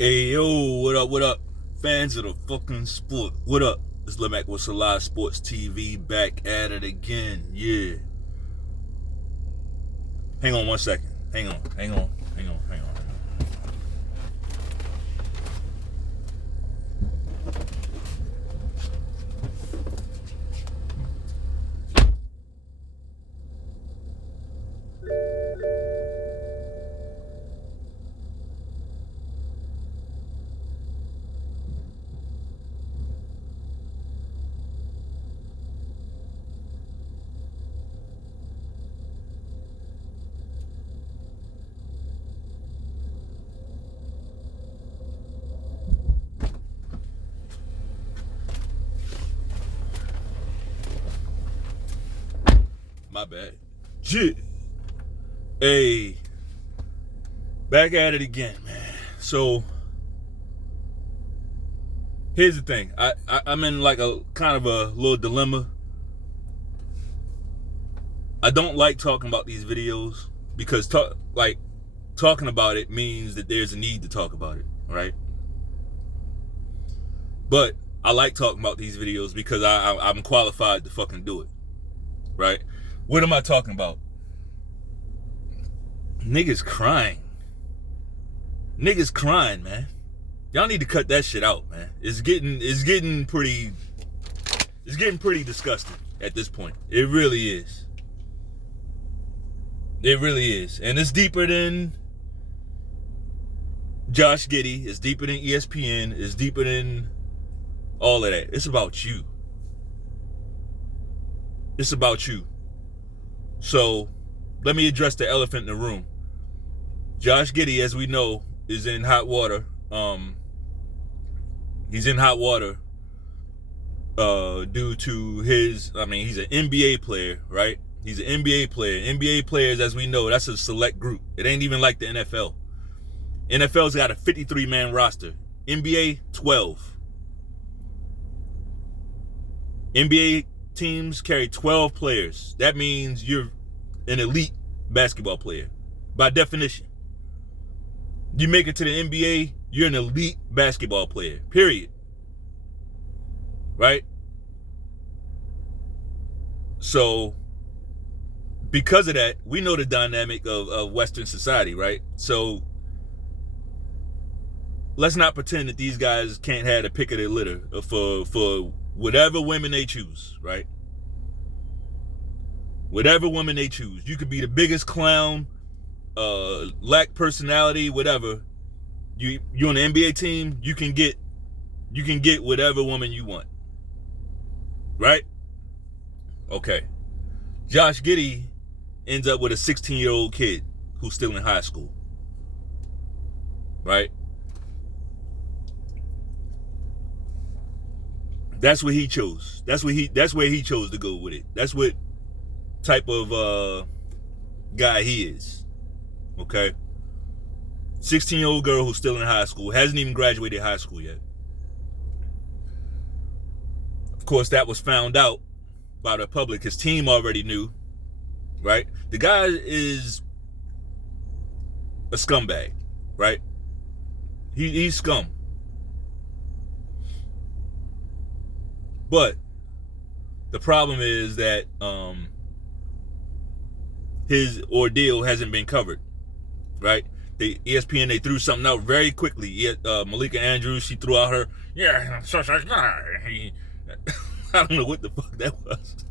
Hey yo, what up? Fans of the fucking sport. What up? It's Limac with Selah Sports TV, back at it again. Yeah. Hang on 1 second. Hang on. My bad. Shit. Hey. Back at it again, man. So here's the thing. I'm in like a kind of a little dilemma. I don't like talking about these videos because talking about it means that there's a need to talk about it, right? But I like talking about these videos because I'm qualified to fucking do it, right? What am I talking about? Niggas crying, man. Y'all need to cut that shit out, man. It's getting pretty disgusting at this point. It really is. And it's deeper than Josh Giddey. It's deeper than ESPN. It's deeper than all of that. It's about you. It's about you. So let me address the elephant in the room. Josh Giddey, as we know, is in hot water. He's in hot water due to he's an NBA player, right? He's an NBA player. NBA players, as we know, that's a select group. It ain't even like the NFL. NFL's got a 53-man roster. NBA, 12. NBA teams carry 12 players. That means you're an elite basketball player. By definition. You make it to the NBA, you're an elite basketball player. Period. Right? So, because of that, we know the dynamic of Western society, right? So, let's not pretend that these guys can't have a pick of their litter for whatever women they choose, right? Whatever woman they choose. You could be the biggest clown, lack personality, whatever. You're on the NBA team, you can get whatever woman you want. Right? Okay. Josh Giddey ends up with a 16-year-old kid who's still in high school. Right? That's what he chose. That's where he chose to go with it. That's what type of guy he is. Okay? 16-year-old girl who's still in high school, hasn't even graduated high school yet. Of course, that was found out by the public. His team already knew, right? The guy is a scumbag, right? He's scum. But the problem is that his ordeal hasn't been covered, right? The ESPN, they threw something out very quickly. Malika Andrews, she threw out her, I don't know what the fuck that was.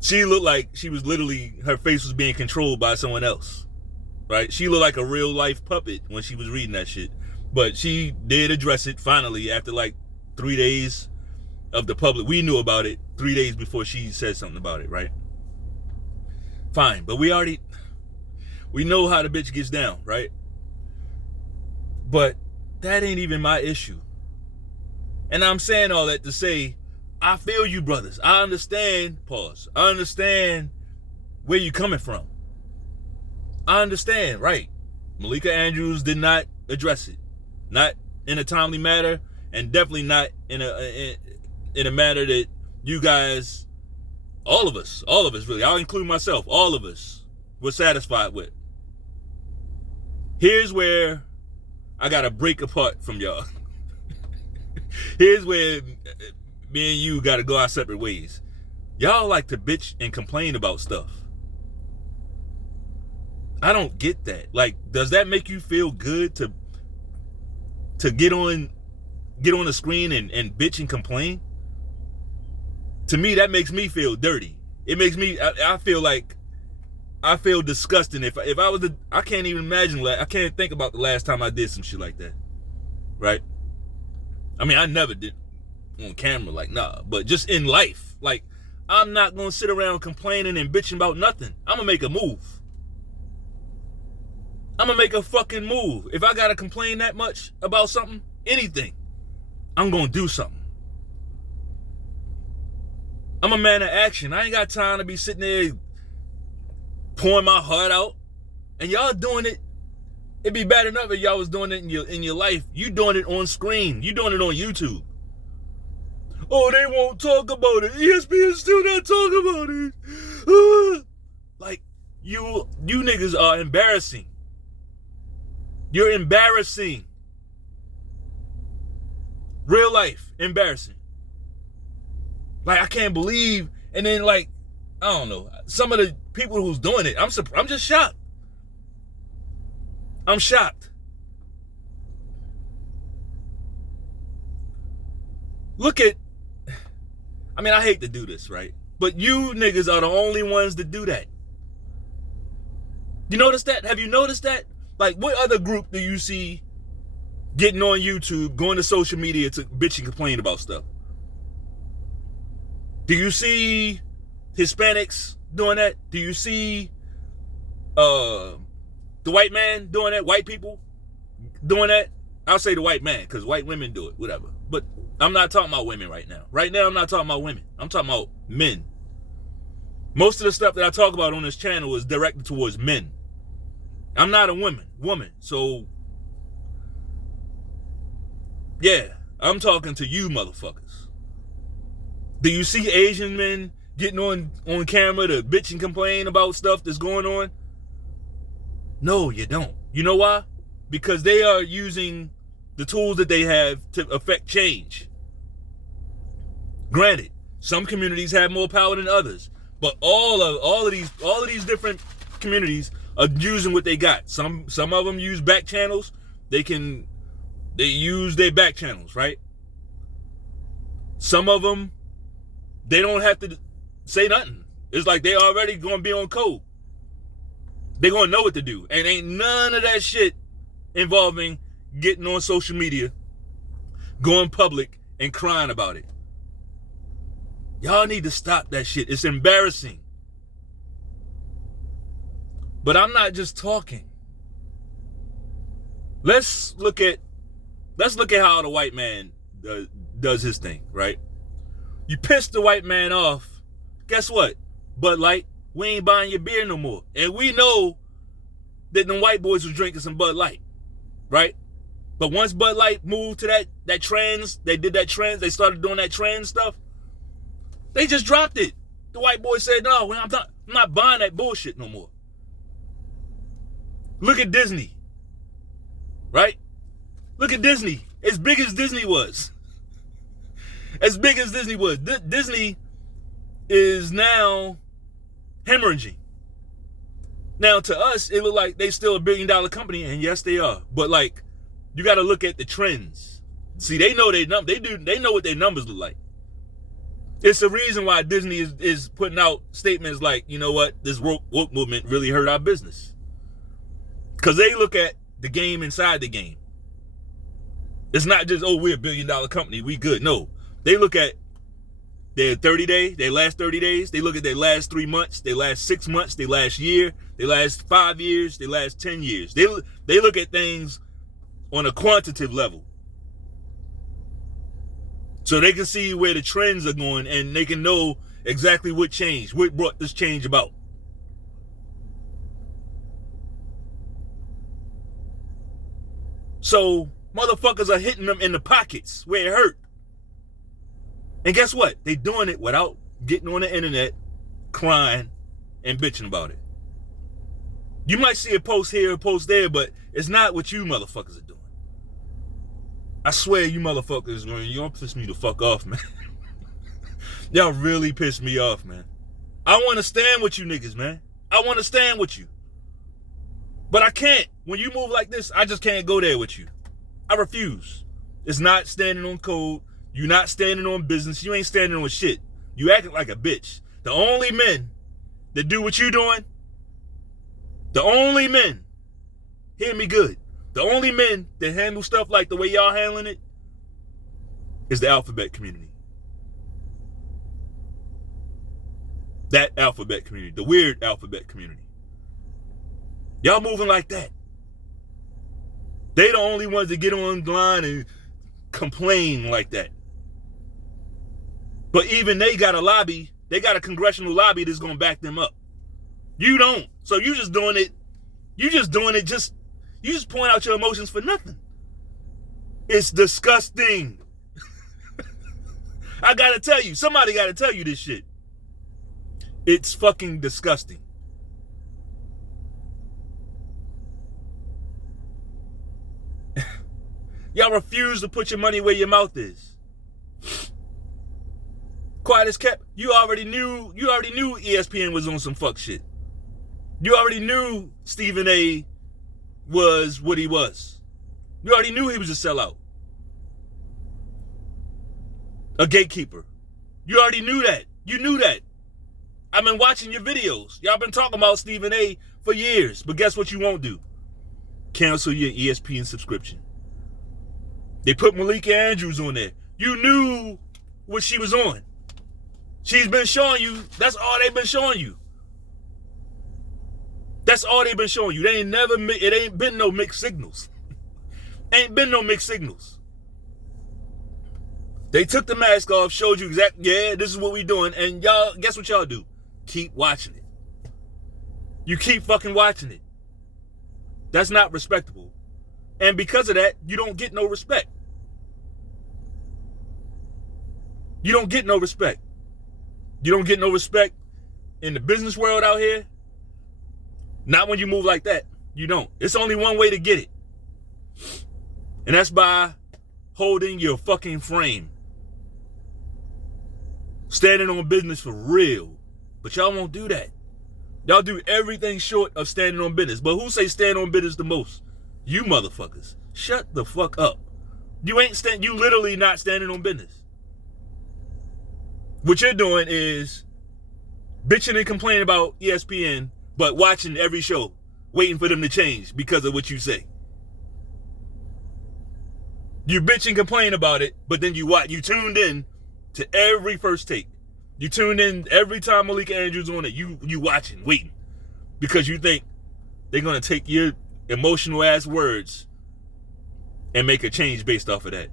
She looked like she was literally, her face was being controlled by someone else, right? She looked like a real life puppet when she was reading that shit. But she did address it finally after like 3 days of the public. We knew about it 3 days before she said something about it, right? Fine, but we know how the bitch gets down, right? But that ain't even my issue. And I'm saying all that to say, I feel you, brothers. I understand, pause. I understand where you're coming from. I understand, right? Malika Andrews did not address it. Not in a timely manner, and definitely not in a manner that you guys, all of us really, I'll include myself, all of us were satisfied with. Here's where I gotta break apart from y'all. Here's where me and you gotta go our separate ways. Y'all like to bitch and complain about stuff. I don't get that. Like, does that make you feel good to get on the screen and bitch and complain? To me, that makes me feel dirty. It makes me, I feel disgusting. If I was I can't even imagine, I can't think about the last time I did some shit like that. Right? I mean, I never did on camera, like, nah. But just in life, like, I'm not gonna sit around complaining and bitching about nothing. I'm gonna make a move. I'm gonna make a fucking move. If I gotta complain that much about something, anything, I'm gonna do something. I'm a man of action. I ain't got time to be sitting there pouring my heart out. And y'all doing it. It'd be bad enough if y'all was doing it in your life. You doing it on screen. You doing it on YouTube. Oh, they won't talk about it. ESPN still not talking about it. Like, you niggas are embarrassing. You're embarrassing. Real life, embarrassing. Like, I can't believe, and then, like, I don't know, some of the people who's doing it, I'm just shocked. I'm shocked. Look at, I mean, I hate to do this, right? But you niggas are the only ones that do that. You notice that? Have you noticed that? Like, what other group do you see getting on YouTube, going to social media to bitch and complain about stuff? Do you see Hispanics doing that? Do you see the white man doing that? White people doing that? I'll say the white man, because white women do it, whatever. But I'm not talking about women right now. Right now, I'm not talking about women. I'm talking about men. Most of the stuff that I talk about on this channel is directed towards men. I'm not a woman. So, yeah, I'm talking to you motherfuckers. Do you see Asian men getting on camera to bitch and complain about stuff that's going on? No, you don't. You know why? Because they are using the tools that they have to affect change. Granted, some communities have more power than others, but all of these different communities are using what they got. Some of them use back channels. They use their back channels, right? Some of them, they don't have to say nothing. It's like they already gonna be on code. They gonna know what to do. And ain't none of that shit involving getting on social media, going public, and crying about it. Y'all need to stop that shit. It's embarrassing. But I'm not just talking. Let's look at how the white man does his thing, right? You piss the white man off, guess what? Bud Light, we ain't buying your beer no more. And we know that them white boys was drinking some Bud Light, right? But once Bud Light moved to that trans, they started doing that trans stuff, they just dropped it. The white boys said, no, I'm not buying that bullshit no more. Look at Disney, right? Look at Disney. As big as Disney was. Disney is now hemorrhaging. Now, to us, it look like they still $1 billion company, and yes, they are. But, like, you got to look at the trends. See, they know they know what their numbers look like. It's the reason why Disney is putting out statements like, you know what, this woke movement really hurt our business. Because they look at the game inside the game. It's not just, oh, we're $1 billion company, we good. No, they look at their last 30 days. They look at their last 3 months, their last 6 months, their last year, their last 5 years, their last 10 years. They look at things on a quantitative level. So they can see where the trends are going, and they can know exactly what brought this change about. So motherfuckers are hitting them in the pockets where it hurt. And guess what? They doing it without getting on the internet, crying, and bitching about it. You might see a post here, a post there, but it's not what you motherfuckers are doing. I swear you motherfuckers, man, y'all piss me the fuck off, man. Y'all really piss me off, man. I want to stand with you niggas, man. I want to stand with you. But I can't. When you move like this, I just can't go there with you. I refuse. It's not standing on code. You not standing on business. You ain't standing on shit. You acting like a bitch. The only men that do what you doing, the only men, hear me good, the only men that handle stuff like the way y'all handling it is the alphabet community. That alphabet community, the weird alphabet community. Y'all moving like that. They the only ones that get online and complain like that. But even they got a lobby, they got a congressional lobby that's gonna back them up. You don't. So you just doing it, you just point out your emotions for nothing. It's disgusting. I gotta tell you, somebody gotta tell you this shit. It's fucking disgusting. Y'all refuse to put your money where your mouth is. Quiet as kept. You already knew ESPN was on some fuck shit. You already knew Stephen A was what he was. You already knew he was a sellout. A gatekeeper. You already knew that. You knew that. I've been watching your videos. Y'all been talking about Stephen A for years. But guess what you won't do? Cancel your ESPN subscription. They put Malika Andrews on there. You knew what she was on. She's been showing you. That's all they've been showing you. That's all they've been showing you. It ain't been no mixed signals. Ain't been no mixed signals. They took the mask off, showed you exactly, yeah, this is what we doing. And y'all, guess what y'all do? Keep watching it. You keep fucking watching it. That's not respectable. And because of that, you don't get no respect. You don't get no respect. You don't get no respect in the business world out here. Not when you move like that. You don't. It's only one way to get it. And that's by holding your fucking frame. Standing on business for real. But y'all won't do that. Y'all do everything short of standing on business. But who say stand on business the most? You motherfuckers. Shut the fuck up. You literally not standing on business. What you're doing is bitching and complaining about ESPN, but watching every show, waiting for them to change because of what you say. You bitch and complain about it, but then you tuned in to every first take. You tuned in every time Malika Andrews on it. You watching, waiting, because you think they're gonna take your emotional ass words and make a change based off of that.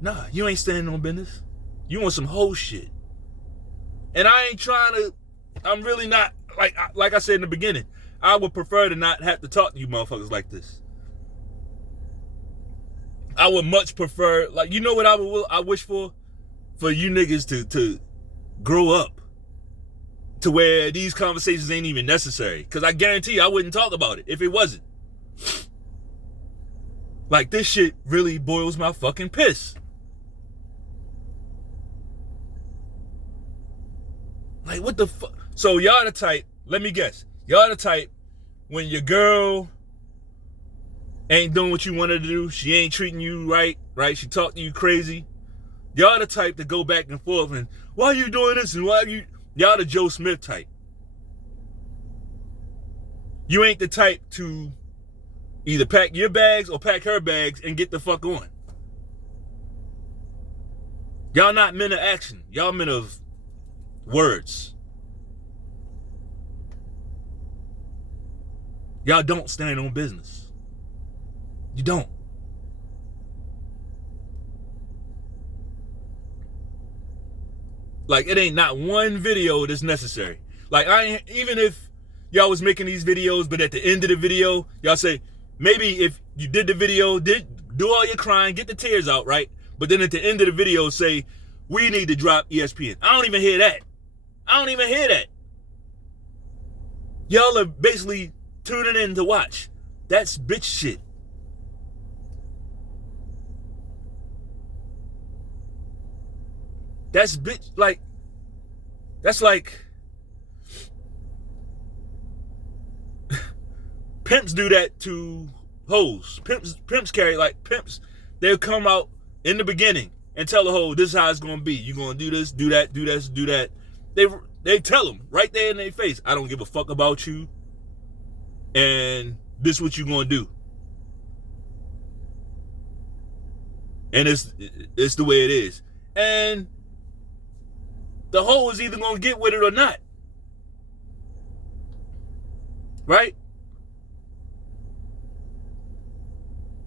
Nah, you ain't standing on business. You want some whole shit. And I ain't trying to, I'm really not, like I said in the beginning, I would prefer to not have to talk to you motherfuckers like this. I would much prefer, like, you know what I wish for? For you niggas to grow up to where these conversations ain't even necessary. Because I guarantee you I wouldn't talk about it if it wasn't. Like, this shit really boils my fucking piss. Like, what the fuck? So y'all the type, let me guess, y'all the type, when your girl ain't doing what you want her to do, she ain't treating you right? She talk to you crazy. Y'all the type to go back and forth and, why are you doing this and why are you, y'all the Joe Smith type. You ain't the type to either pack your bags or pack her bags and get the fuck on. Y'all not men of action. Y'all men of words. Y'all don't stand on business. You don't. Like, it ain't not one video that's necessary. Like, even if y'all was making these videos, but at the end of the video, y'all say, maybe if you did the video, do all your crying, get the tears out, right? But then at the end of the video, say, we need to drop ESPN. I don't even hear that. Y'all are basically tuning in to watch. That's bitch shit. That's bitch, like, that's like, pimps do that to hoes. Pimps carry, like, pimps, they'll come out in the beginning and tell the hoe, this is how it's gonna be. You're gonna do this, do that, do this, do that. They tell them right there in their face, I don't give a fuck about you, and this is what you're gonna do. And it's the way it is. And the hoe is either gonna get with it or not. Right?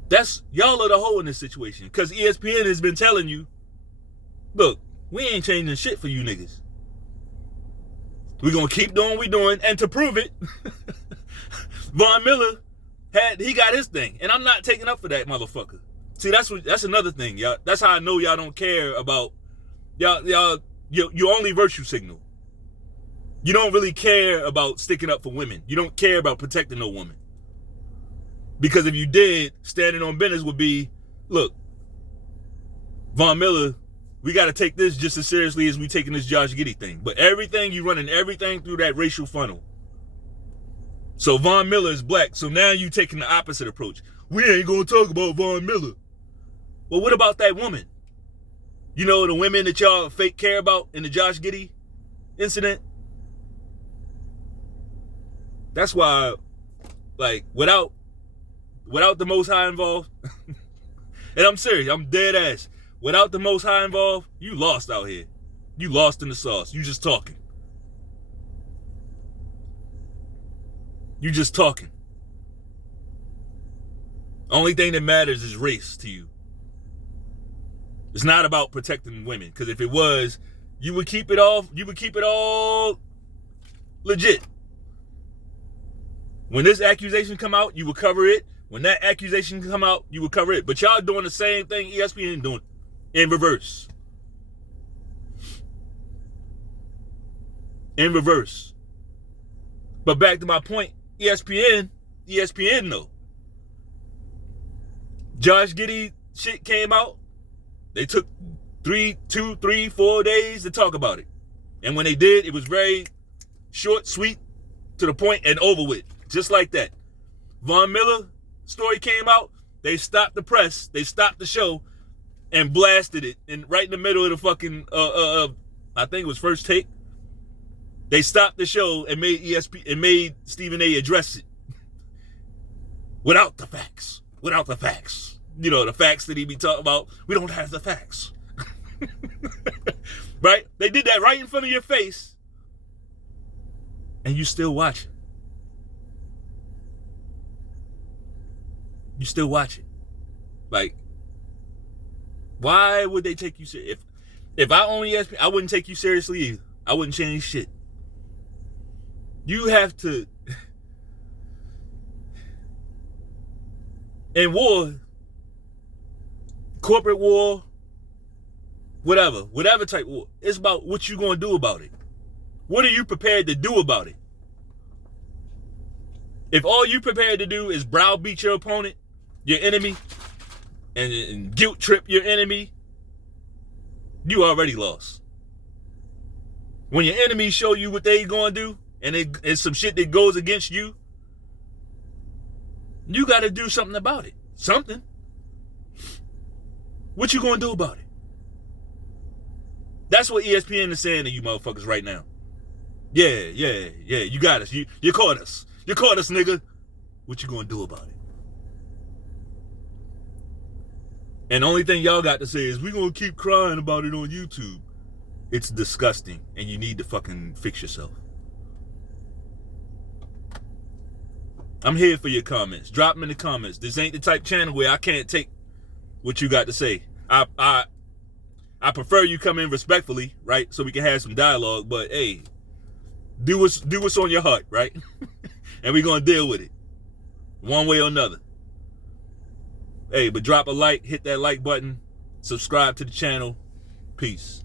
That's, y'all are the hoe in this situation. Because ESPN has been telling you, look, we ain't changing shit for you niggas. We're gonna keep doing what we doing. And to prove it, Von Miller he got his thing. And I'm not taking up for that motherfucker. See, that's another thing, y'all. That's how I know y'all don't care about you only virtue signal. You don't really care about sticking up for women. You don't care about protecting no woman. Because if you did, standing on business would be, look, Von Miller, we got to take this just as seriously as we taking this Josh Giddey thing. But everything, you running everything through that racial funnel. So Von Miller is black. So now you taking the opposite approach. We ain't going to talk about Von Miller. Well, what about that woman? You know, the women that y'all fake care about in the Josh Giddey incident? That's why, like, without the Most High involved, and I'm serious, I'm dead ass. Without the Most High involved, you lost out here. You lost in the sauce. You just talking. You just talking. Only thing that matters is race to you. It's not about protecting women, because if it was, you would keep it all legit. When this accusation come out, you would cover it. When that accusation come out, you would cover it. But y'all doing the same thing ESPN doing in reverse. In reverse. But back to my point, ESPN though. Josh Giddey shit came out. They took 3, 4 days to talk about it. And when they did, it was very short, sweet, to the point, and over with. Just like that. Von Miller story came out. They stopped the press. They stopped the show and blasted it. And right in the middle of the fucking, I think it was First Take. They stopped the show and made Stephen A. address it. Without the facts. Without the facts. You know, the facts that he be talking about. We don't have the facts. Right? They did that right in front of your face. And you still watching. You still watching. Like, why would they take you serious? If I own ESPN, I wouldn't take you seriously either. I wouldn't change shit. You have to. In war, corporate war, whatever type war, it's about what you going to do about it. What are you prepared to do about it? If all you prepared to do is browbeat your opponent, your enemy, and guilt trip your enemy, you already lost. When your enemies show you what they going to do, and it's some shit that goes against you, you got to do something about it. Something. What you going to do about it? That's what ESPN is saying to you motherfuckers right now. Yeah. You got us. You caught us. You caught us, nigga. What you going to do about it? And the only thing y'all got to say is, we going to keep crying about it on YouTube. It's disgusting, and you need to fucking fix yourself. I'm here for your comments. Drop them in the comments. This ain't the type channel where I can't take what you got to say. I prefer you come in respectfully, right? So we can have some dialogue. But hey, do what's on your heart, right? And we're gonna deal with it one way or another. Hey, but drop a like, hit that like button, subscribe to the channel. Peace.